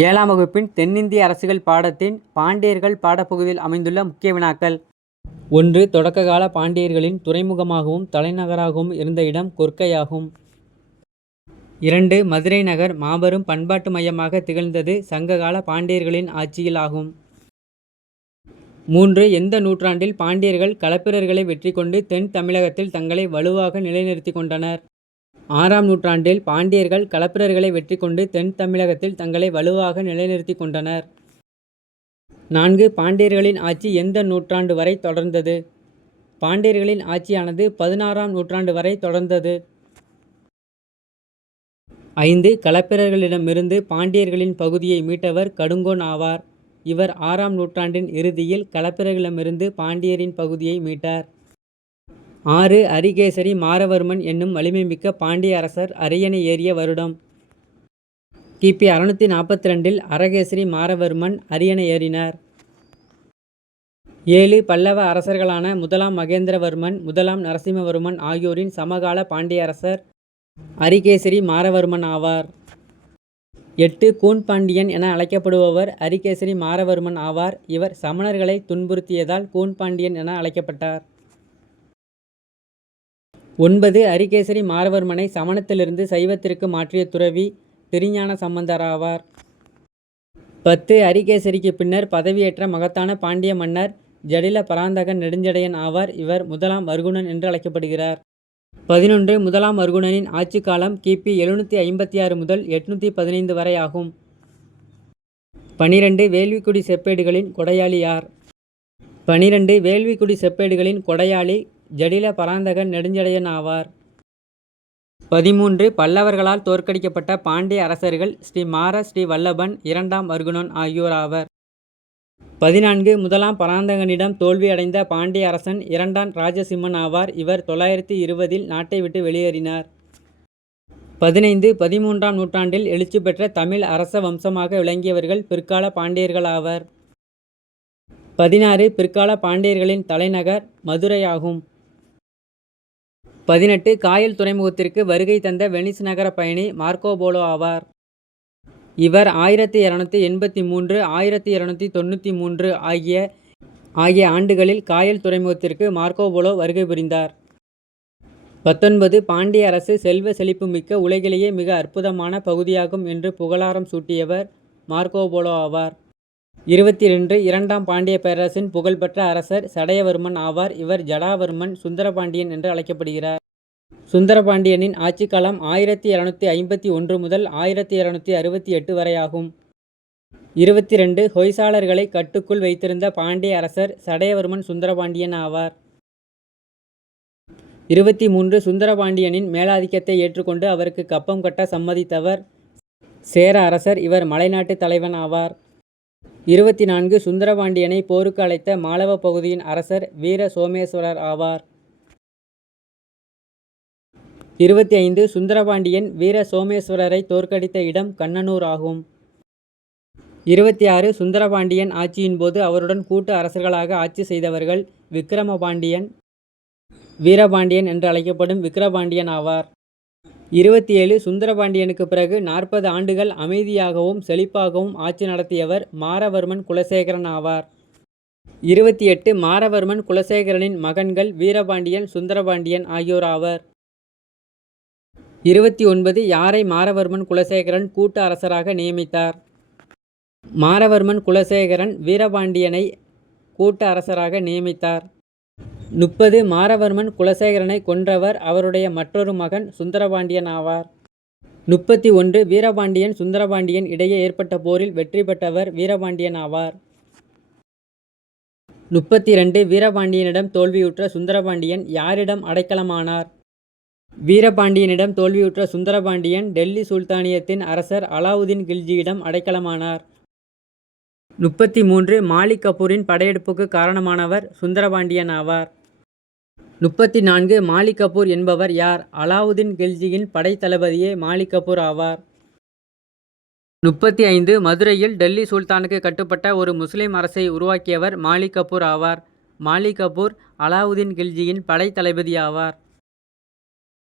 7ஆம் வகுப்பின் தென்னிந்திய அரசுகள் பாடத்தின் பாண்டியர்கள் பாடப்பகுதியில் அமைந்துள்ள முக்கிய வினாக்கள். 1. தொடக்ககால பாண்டியர்களின் துறைமுகமாகவும் தலைநகராகவும் இருந்த இடம் கொற்கையாகும். 2. மதுரை நகர் மாபெரும் பண்பாட்டு மையமாக திகழ்ந்தது சங்ககால பாண்டியர்களின் ஆட்சியில் ஆகும். 3. எந்த நூற்றாண்டில் பாண்டியர்கள் களப்பிரர்களை வெற்றி கொண்டு தென் தமிழகத்தில் தங்களை வலுவாக நிலைநிறுத்திக் கொண்டனர்? 6ஆம் நூற்றாண்டில் பாண்டியர்கள் களப்பிரர்களை வெற்றி கொண்டு தென் தமிழகத்தில் தங்களை வலுவாக நிலைநிறுத்திக் கொண்டனர். 4. பாண்டியர்களின் ஆட்சி எந்த நூற்றாண்டு வரை தொடர்ந்தது? பாண்டியர்களின் ஆட்சியானது 16ஆம் நூற்றாண்டு வரை தொடர்ந்தது. 5. களப்பிரர்களிடமிருந்து பாண்டியர்களின் பகுதியை மீட்டவர் கடுங்கோன் ஆவார். இவர் 6ஆம் நூற்றாண்டின் இறுதியில் களப்பிரர்களிடமிருந்து பாண்டியரின் பகுதியை மீட்டார். 6. அரிகேசரி மாறவர்மன் என்னும் வலிமைமிக்க பாண்டிய அரசர் அரியணை ஏறிய வருடம். கிபி 642 அரகேசரி மாறவர்மன் அரியணை ஏறினார். 7. பல்லவ அரசர்களான முதலாம் மகேந்திரவர்மன், முதலாம் நரசிம்மவர்மன் ஆகியோரின் சமகால பாண்டிய அரசர் அரிகேசரி மாறவர்மன் ஆவார். 8. கூன்பாண்டியன் என அழைக்கப்படுபவர் அரிகேசரி மாறவர்மன் ஆவார். இவர் சமணர்களை துன்புறுத்தியதால் கூன்பாண்டியன் என அழைக்கப்பட்டார். 9. அரிகேசரி மாறவர்மனை சமணத்திலிருந்து சைவத்திற்கு மாற்றிய துறவி திருஞான சம்பந்தர் ஆவார். 10. அரிகேசரிக்கு பின்னர் பதவியேற்ற மகத்தான பாண்டிய மன்னர் ஜடில பராந்தகன் நெடுஞ்சடையன் ஆவார். இவர் முதலாம் வர்குணன் என்று அழைக்கப்படுகிறார். 11. முதலாம் வர்குணனின் ஆட்சி காலம் கிபி 756 முதல் 815 வரை ஆகும். 12. வேள்விக்குடி செப்பேடுகளின் கொடையாளி யார்? 12. வேள்விக்குடி செப்பேடுகளின் கொடையாளி ஜடில பராந்தகன் நெடுஞ்சடையன் ஆவார். 13. பல்லவர்களால் தோற்கடிக்கப்பட்ட பாண்டிய அரசர்கள் ஸ்ரீ மாற, ஸ்ரீ வல்லபன், 2ஆம் வர்குணன் ஆகியோர் ஆவர். 14. முதலாம் பராந்தகனிடம் தோல்வியடைந்த பாண்டிய அரசன் 2ஆம் ராஜசிம்மன் ஆவார். இவர் 920 நாட்டை விட்டு வெளியேறினார். 15. 13ஆம் நூற்றாண்டில் எழுச்சி பெற்ற தமிழ் அரச வம்சமாக விளங்கியவர்கள் பிற்கால பாண்டியர்கள் ஆவர். 16. பிற்கால பாண்டியர்களின் தலைநகர் மதுரை ஆகும். 18. காயல் துறைமுகத்திற்கு வருகை தந்த வெனிஸ் நகர பயணி மார்க்கோபோலோ ஆவார். இவர் 1283 1293 ஆகிய ஆண்டுகளில் காயல் துறைமுகத்திற்கு மார்க்கோபோலோ வருகை புரிந்தார். 19. பாண்டிய அரசு செல்வ செழிப்புமிக்க உலகிலேயே மிக அற்புதமான பகுதியாகும் என்று புகழாரம் சூட்டியவர் மார்க்கோபோலோ ஆவார். 22. இரண்டாம் பாண்டிய பேரரசின் புகழ்பெற்ற அரசர் சடையவர்மன் ஆவார். இவர் ஜடாவர்மன் சுந்தரபாண்டியன் என்று அழைக்கப்படுகிறார். சுந்தரபாண்டியனின் ஆட்சி காலம் 1751 முதல் 1768 வரை ஆகும். 22. ஹொய்சாளர்களை கட்டுக்குள் வைத்திருந்த பாண்டிய அரசர் சடையவர்மன் சுந்தரபாண்டியன் ஆவார். 23. சுந்தரபாண்டியனின் மேலாதிக்கத்தை ஏற்றுக்கொண்டு அவருக்கு கப்பம் கட்ட சம்மதித்தவர் சேர அரசர். இவர் மலைநாட்டு தலைவன் ஆவார். 24. சுந்தரபாண்டியனை போருக்கு அழைத்த மாலவ பகுதியின் அரசர் வீர சோமேஸ்வரர் ஆவார். 25. சுந்தரபாண்டியன் வீர சோமேஸ்வரரை தோற்கடித்த இடம் கண்ணனூர் ஆகும். 26. சுந்தரபாண்டியன் ஆட்சியின் போது அவருடன் கூட்டு அரசர்களாக ஆட்சி செய்தவர்கள் விக்கிரமபாண்டியன், வீரபாண்டியன் என்று அழைக்கப்படும் விக்கிரபாண்டியன் ஆவார். 27. சுந்தரபாண்டியனுக்கு பிறகு 40 ஆண்டுகள் அமைதியாகவும் செழிப்பாகவும் ஆட்சி நடத்தியவர் மாறவர்மன் குலசேகரன் ஆவார். 28. மாறவர்மன் குலசேகரனின் மகன்கள் வீரபாண்டியன், சுந்தரபாண்டியன் ஆகியோர் ஆவர். 29. யாரை மாறவர்மன் குலசேகரன் கூட்டு அரசராக நியமித்தார்? மாறவர்மன் குலசேகரன் வீரபாண்டியனை கூட்டு அரசராக நியமித்தார். 30. மாறவர்மன் குலசேகரனை கொன்றவர் அவருடைய மற்றொரு மகன் சுந்தரபாண்டியன் ஆவார். 31. வீரபாண்டியன் சுந்தரபாண்டியன் இடையே ஏற்பட்ட போரில் வெற்றி பெற்றவர் வீரபாண்டியன் ஆவார். 32. வீரபாண்டியனிடம் தோல்வியுற்ற சுந்தரபாண்டியன் யாரிடம் அடைக்கலமானார்? வீரபாண்டியனிடம் தோல்வியுற்ற சுந்தரபாண்டியன் டெல்லி சுல்தானியத்தின் அரசர் அலாவுதீன் கில்ஜியிடம் அடைக்கலமானார். 33. மாலிக் கபூரின் படையெடுப்புக்கு காரணமானவர் சுந்தரபாண்டியன் ஆவார். 34. மாலிக் கபூர் என்பவர் யார்? அலாவுதீன் கில்ஜியின் படை தளபதியே மாலிக் கபூர் ஆவார். 35. மதுரையில் டெல்லி சுல்தானுக்கு கட்டுப்பட்ட ஒரு முஸ்லிம் அரசை உருவாக்கியவர் மாலிக் கபூர் ஆவார். மாலிக் கபூர் அலாவுதீன் கில்ஜியின் படை தளபதி ஆவார்.